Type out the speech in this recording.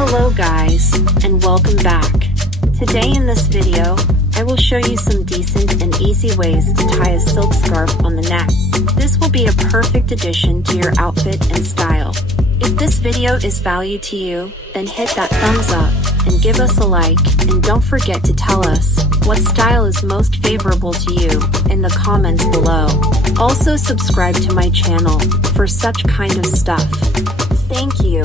Hello guys, and welcome back. Today in this video, I will show you some decent and easy ways to tie a silk scarf on the neck. This will be a perfect addition to your outfit and style. If this video is value to you, then hit that thumbs up and give us a like, and don't forget to tell us what style is most favorable to you in the comments below. Also subscribe to my channel for such kind of stuff. Thank you.